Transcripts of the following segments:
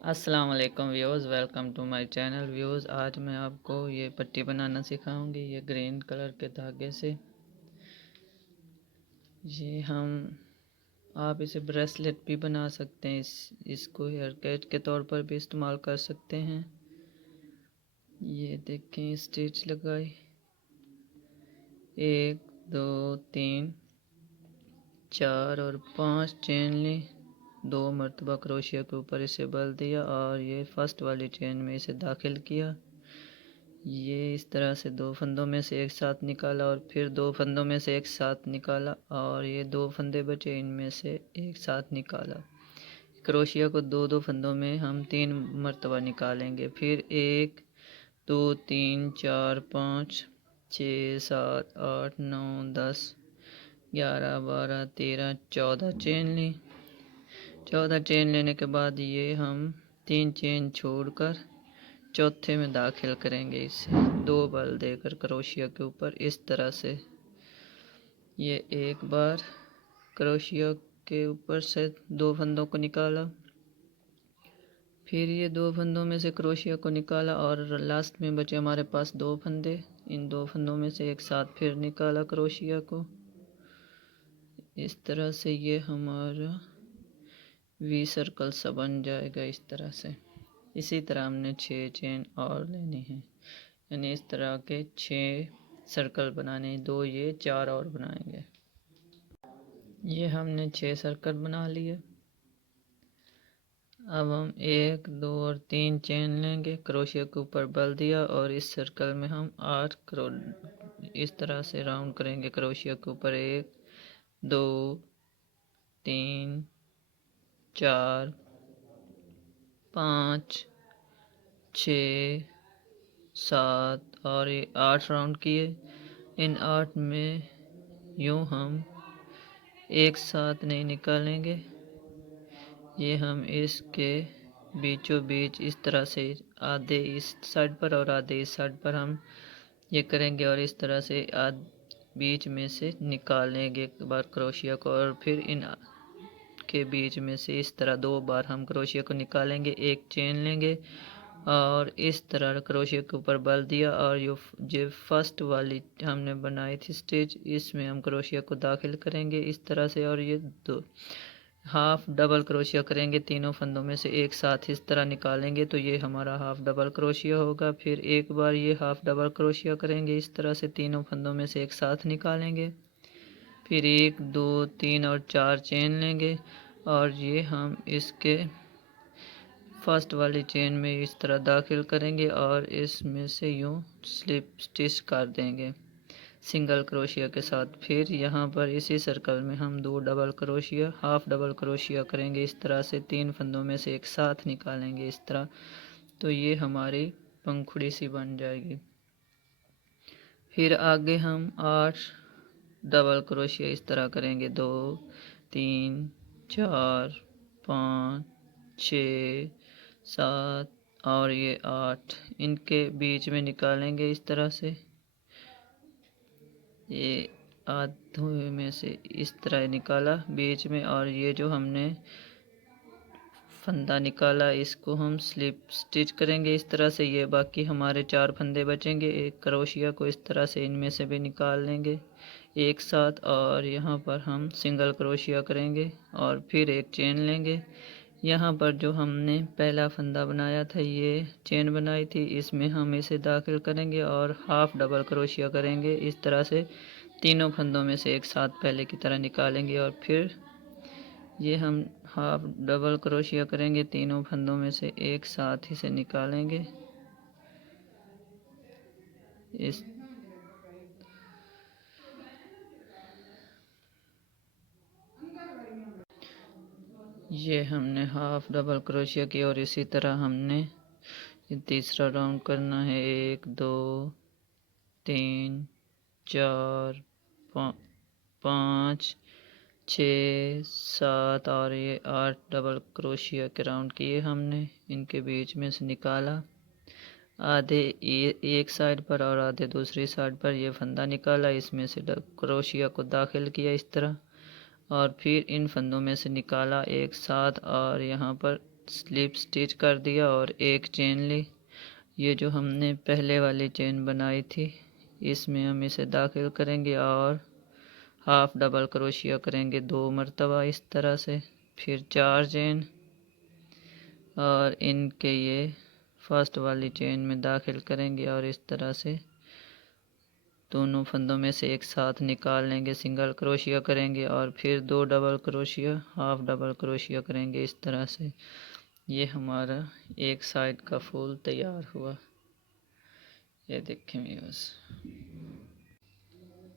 अस्सलाम वालेकुम views, welcome to my channel views. आज मैं आपको ये पट्टी बनाना सिखाऊंगी। ये ग्रीन कलर के धागे से ये आप इसे ब्रेसलेट भी बना सकते हैं। इसको हेयर कैच के तौर पर भी इस्तेमाल कर सकते हैं। ये देखें, स्टिच लगाई, 1 2 3 4 और 5 चेन ली। 2 मरतबा क्रोशिया के ऊपर इसे बल दिया और ये फर्स्ट वाली चेन में इसे दाखिल किया। ये इस तरह से 2 फंदों में से एक साथ निकाला और फिर 2 फंदों में से एक साथ निकाला और ये 2 फंदे बचे, इनमें से एक साथ निकाला। क्रोशिया को 2-2 फंदों में हम 3 मरतबा निकालेंगे। फिर 1 2 3 4 5 6 7 8 9 10 11 12 13 14 चेन ली। 14 चेन लेने के बाद ये हम 3 चेन छोड़कर चौथे में दाखिल करेंगे। इसे 2 बल देकर क्रोशिया के ऊपर इस तरह से। ये एक बार क्रोशिया के ऊपर से 2 फंदों को निकाला, फिर ये 2 फंदों में से क्रोशिया को निकाला और लास्ट में बचे हमारे पास 2 फंदे। इन 2 फंदों में से एक साथ फिर निकाला क्रोशिया को। इस तरह से ये हमारा वी सर्कल सा बन जाएगा। इस तरह से इसी तरह हमने 6 चेन और लेनी है, यानी इस तरह के 6 सर्कल बनाने, 2 ये 4 और बनाएंगे। ये हमने 6 सर्कल बना लिए। अब हम 1 2 और 3 चेन लेंगे, क्रोशिया के ऊपर बल दिया और इस सर्कल में हम 8 इस तरह से राउंड करेंगे। क्रोशिया के ऊपर 1 2 3 4 5 6 7 और ये 8 राउंड किए। इन 8 में यूँ हम एक साथ नहीं निकालेंगे। ये हम इसके बीचों बीच इस तरह से आधे इस साइड पर और आधे इस साइड पर हम ये करेंगे और इस तरह से बीच में से निकालेंगे एक बार क्रोशिया को और फिर इन के बीच में से इस तरह 2 बार हम क्रोशिया को निकालेंगे। एक चेन लेंगे और इस तरह क्रोशिया के ऊपर बल दिया और जो फर्स्ट वाली हमने बनाई थी स्टिच, इसमें हम क्रोशिया को दाखिल करेंगे इस तरह से और ये 2 हाफ डबल क्रोशिया करेंगे। तीनों फंदों में से एक साथ इस तरह निकालेंगे तो ये हमारा हाफ डबल क्रोशिया होगा। फिर एक बार ये हाफ डबल क्रोशिया करेंगे इस तरह से, तीनों फंदों में से एक साथ निकालेंगे। फिर 1 2 3 और 4 चेन लेंगे और ये हम इसके फर्स्ट वाली चेन में इस तरह दाखिल करेंगे और इसमें से यूँ स्लिप स्टिच कर देंगे सिंगल क्रोशिया के साथ। फिर यहाँ पर इसी सर्कल में हम 2 double crochet, half double crochet करेंगे इस तरह से, 3 फंदों में से एक साथ निकालेंगे इस तरह। तो ये हमारी पंखुड़ी सी बन जाएगी। फिर आगे हम 8 डबल क्रोशिया इस तरह करेंगे, 2 3 4 5 6 7 और ये 8 इनके बीच में निकालेंगे इस तरह से। ये आधे में से इस तरह निकाला बीच में और ये जो हमने फंदा निकाला इसको हम स्लिप स्टिच करेंगे इस तरह से। ये बाकी हमारे 4 फंदे बचेंगे। एक क्रोशिया को इस तरह से इनमें से भी निकाल लेंगे एक साथ और यहाँ पर हम सिंगल क्रोशिया करेंगे और फिर एक चेन लेंगे। यहाँ पर जो हमने पहला फंदा बनाया था, ये चेन बनाई थी, इसमें हम इसे दाखिल करेंगे और हाफ डबल क्रोशिया करेंगे इस तरह से। तीनों फंदों में से एक साथ पहले की तरह निकालेंगे और फिर ये हम हाफ डबल क्रोशिया करेंगे, तीनों फंदों में से एक साथ इसे निकालेंगे इस ये हमने हाफ डबल क्रोशिया की और इसी तरह हमने तीसरा राउंड करना है। 1 2 3 4 5 6 7 और ये 8 डबल क्रोशिया के राउंड किए हमने। इनके बीच में से निकाला, आधे एक साइड पर और आधे दूसरी साइड पर ये फंदा निकाला, इसमें से क्रोशिया को दाखिल किया इस तरह और फिर इन फंदों में से निकाला एक साथ और यहाँ पर स्लिप स्टिच कर दिया और एक चेन ली। ये जो हमने पहले वाली चेन बनाई थी इसमें हम इसे दाखिल करेंगे और हाफ डबल क्रोशिया करेंगे 2 मरतबा इस तरह से। फिर 4 चेन और इनके ये फर्स्ट वाली चेन में दाखिल करेंगे और इस तरह से दोनों फंदों में से एक साथ निकाल लेंगे, सिंगल क्रोशिया करेंगे और फिर 2 double crochet, half double crochet करेंगे इस तरह से। ये हमारा एक साइड का फूल तैयार हुआ। ये देखें व्यूअर्स,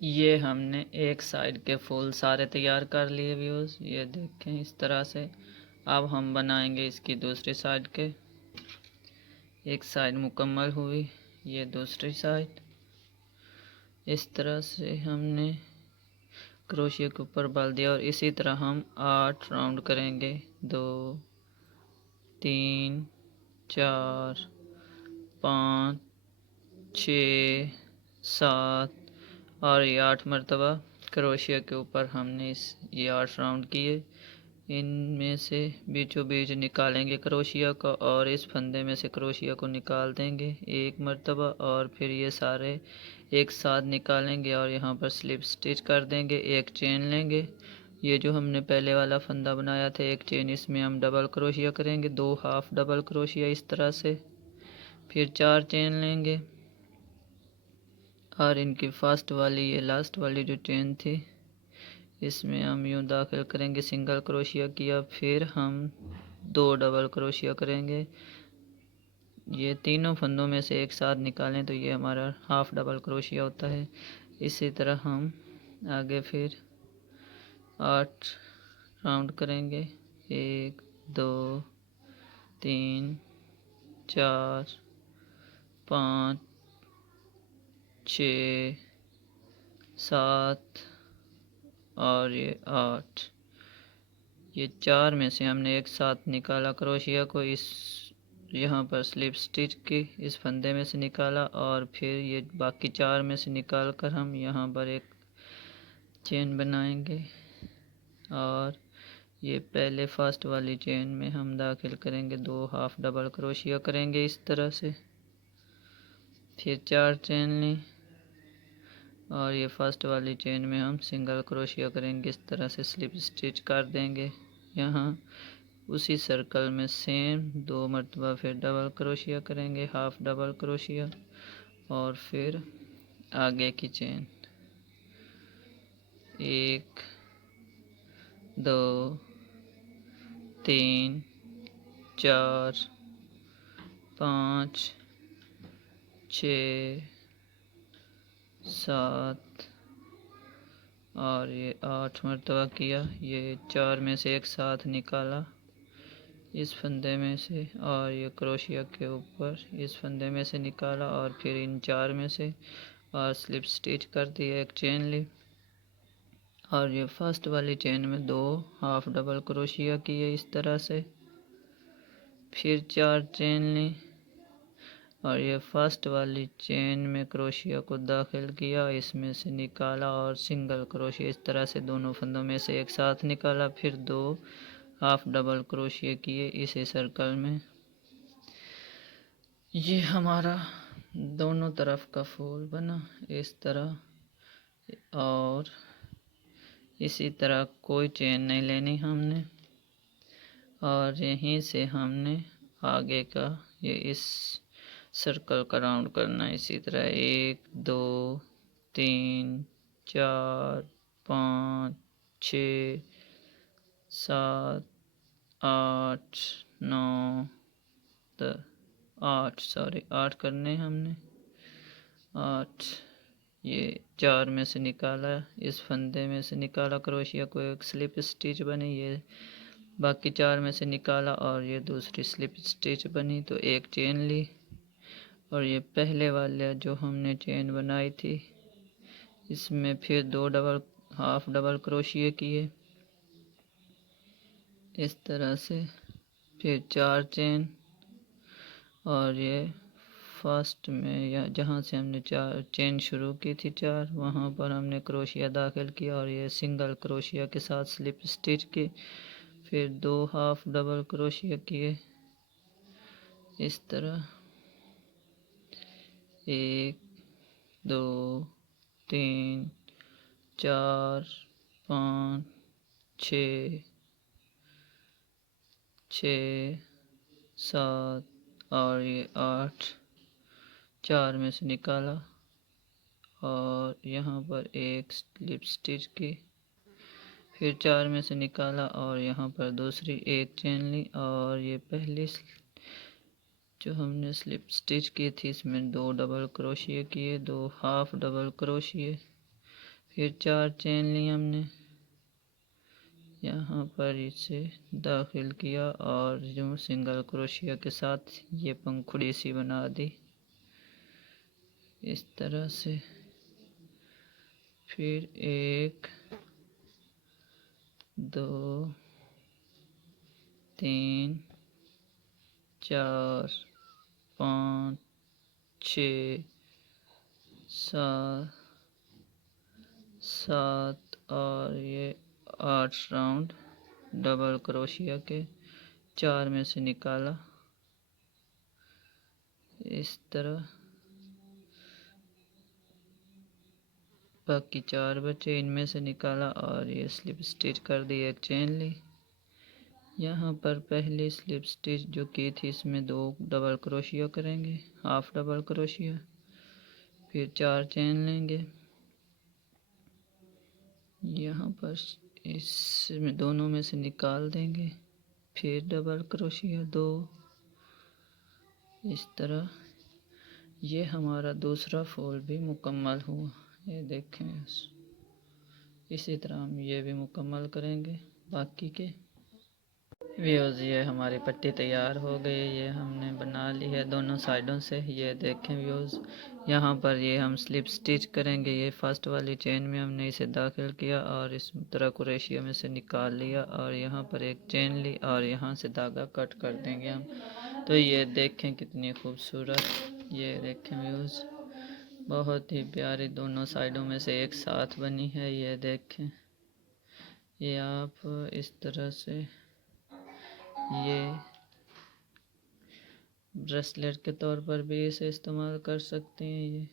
ये हमने एक साइड के फूल सारे तैयार कर लिए व्यूअर्स। ये देखें इस तरह से। अब हम बनाएंगे इसकी दूसरी साइड के। एक साइड मुकम्मल हुई, ये दूसरी साइड। इस तरह से हमने क्रोशिया के ऊपर बल दिया और इसी तरह हम 8 राउंड करेंगे। 2 3 4 5 6 7 और ये 8 मरतबा क्रोशिया के ऊपर हमने ये 8 राउंड किए। इनमें से बीचों बीच निकालेंगे क्रोशिया को और इस फंदे में से क्रोशिया को निकाल देंगे 1 मरतबा और फिर ये सारे एक साथ निकालेंगे और यहाँ पर स्लिप स्टिच कर देंगे। एक चेन लेंगे, ये जो हमने पहले वाला फंदा बनाया था एक चेन, इसमें हम डबल क्रोशिया करेंगे 2 हाफ डबल क्रोशिया इस तरह से। फिर 4 चेन लेंगे और इनकी फर्स्ट वाली ये लास्ट वाली जो चेन थी इसमें हम यूँ दाखिल करेंगे, सिंगल क्रोशिया किया, फिर हम 2 डबल क्रोशिया करेंगे। ये तीनों फंदों में से एक साथ निकालें तो ये हमारा हाफ डबल क्रोशिया होता है। इसी तरह हम आगे फिर 8 राउंड करेंगे। 1 2 3 4 5 6 7 और ये 8। ये 4 में से हमने एक साथ निकाला क्रोशिया को, इस यहाँ पर स्लिप स्टिच की, इस फंदे में से निकाला और फिर ये बाकी 4 में से निकाल कर हम यहाँ पर एक चेन बनाएंगे और ये पहले फर्स्ट वाली चेन में हम दाखिल करेंगे 2 हाफ डबल क्रोशिया करेंगे इस तरह से। फिर 4 चेन लें और ये फर्स्ट वाली चेन में हम सिंगल क्रोशिया करेंगे इस तरह से, स्लिप स्टिच कर देंगे। यहाँ उसी सर्कल में सेम 2 मरतबा फिर डबल क्रोशिया करेंगे, हाफ डबल क्रोशिया और फिर आगे की चेन 1 2 3 4 5 6 7 और ये 8 मरतबा किया। ये 4 में से एक साथ निकाला इस फंदे में से और ये क्रोशिया के ऊपर इस फंदे में से निकाला और फिर इन 4 में से और स्लिप स्टिच कर दिया, एक चेन ली और ये फर्स्ट वाली चेन में 2 हाफ डबल क्रोशिया किए इस तरह से। फिर 4 चेन ली और ये फर्स्ट वाली चेन में क्रोशिया को दाखिल किया, इसमें से निकाला और सिंगल क्रोशिया इस तरह से दोनों फंदों में से एक साथ निकाला। फिर 2 हाफ डबल क्रोशिया किए इसी सर्कल में। ये हमारा दोनों तरफ का फूल बना इस तरह और इसी तरह कोई चेन नहीं लेनी हमने और यहीं से हमने आगे का ये इस सर्कल का राउंड करना है इसी तरह 1 2 3 4 5 6 7 8 9 8 करने हमने 8। ये 4 में से निकाला, इस फंदे में से निकाला क्रोशिया को, एक स्लिप स्टिच बनी, ये बाकी 4 में से निकाला और ये दूसरी स्लिप स्टिच बनी तो एक चेन ली और ये पहले वाला जो हमने चेन बनाई थी इसमें फिर 2 हाफ डबल क्रोशिया किए इस तरह से। फिर 4 चेन और ये फर्स्ट में या जहाँ से हमने 4 चेन शुरू की थी 4 वहाँ पर हमने क्रोशिया दाखिल किया और ये सिंगल क्रोशिया के साथ स्लिप स्टिच की। फिर 2 हाफ डबल क्रोशिया किए इस तरह, 1 2 3 4 5 6 6 7 और ये 8, 4 में से निकाला और यहाँ पर एक स्लिप स्टिच की, फिर 4 में से निकाला और यहाँ पर दूसरी एक चेन ली और ये पहली जो हमने स्लिप स्टिच की थी इसमें 2 डबल क्रोशिया किए, 2 हाफ डबल क्रोशिया, फिर 4 चेन ली हमने, यहाँ पर इसे दाखिल किया और जो सिंगल क्रोशिया के साथ ये पंखुड़ी सी बना दी इस तरह से। फिर 1 2 3 4 5 6 7 और ये 8 राउंड डबल क्रोशिया के, 4 में से निकाला इस तरह, बाकी 4 बचे, इनमें से निकाला और ये स्लिप स्टिच कर दी, एक चेन ली। यहाँ पर पहली स्लिप स्टिच जो की थी इसमें 2 डबल क्रोशिया करेंगे, हाफ डबल क्रोशिया, फिर 4 चेन लेंगे, यहाँ पर इसमें दोनों में से निकाल देंगे, फिर डबल क्रोशिया 2 इस तरह। ये हमारा दूसरा फूल भी मुकम्मल हुआ, ये देखें। इसी तरह हम ये भी मुकम्मल करेंगे बाकी के। व्यूज़ ये हमारी पट्टी तैयार हो गई, ये हमने बना ली है दोनों साइडों से। ये देखें व्यूज़, यहाँ पर ये हम स्लिप स्टिच करेंगे। ये फर्स्ट वाली चेन में हमने इसे दाखिल किया और इस तरह क्रोशिया में से निकाल लिया और यहाँ पर एक चेन ली और यहाँ से धागा कट कर देंगे हम। तो ये देखें कितनी खूबसूरत, ये देखें व्यूज़, बहुत ही प्यारी दोनों साइडों में से एक साथ बनी है। ये देखें, ये आप इस तरह से ये ब्रेसलेट के तौर पर भी इसे इस्तेमाल कर सकते हैं। ये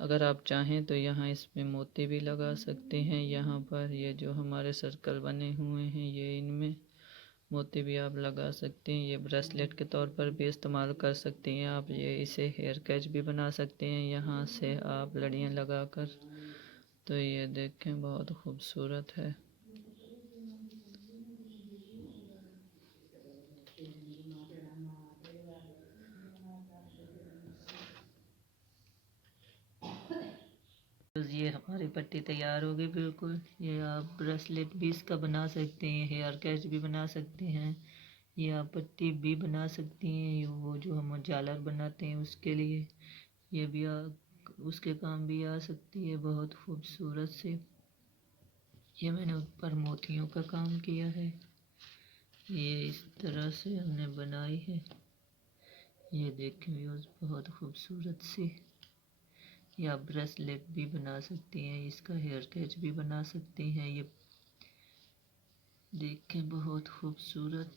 अगर आप चाहें तो यहाँ इसमें मोती भी लगा सकते हैं। यहाँ पर ये जो हमारे सर्कल बने हुए हैं ये इनमें मोती भी आप लगा सकते हैं। ये ब्रेसलेट के तौर पर भी इस्तेमाल कर सकते हैं आप। ये इसे हेयर कैच भी बना सकते हैं यहाँ से आप लड़ियाँ लगाकर। तो ये देखें बहुत खूबसूरत है। ये हमारी पट्टी तैयार हो गई बिल्कुल। ये आप ब्रेसलेट भी इसका बना सकते हैं, हेयर कैच भी बना सकते हैं, ये आप पट्टी भी बना सकती हैं। ये वो जो हम झालर बनाते हैं उसके लिए ये भी उसके काम भी आ सकती है बहुत खूबसूरत से। ये मैंने ऊपर मोतियों का काम किया है, ये इस तरह से हमने बनाई है। ये देखें व्यूज़, बहुत खूबसूरत सी। या ब्रेसलेट भी बना सकती हैं, इसका हेयर कैच भी बना सकती हैं। ये देखें बहुत खूबसूरत।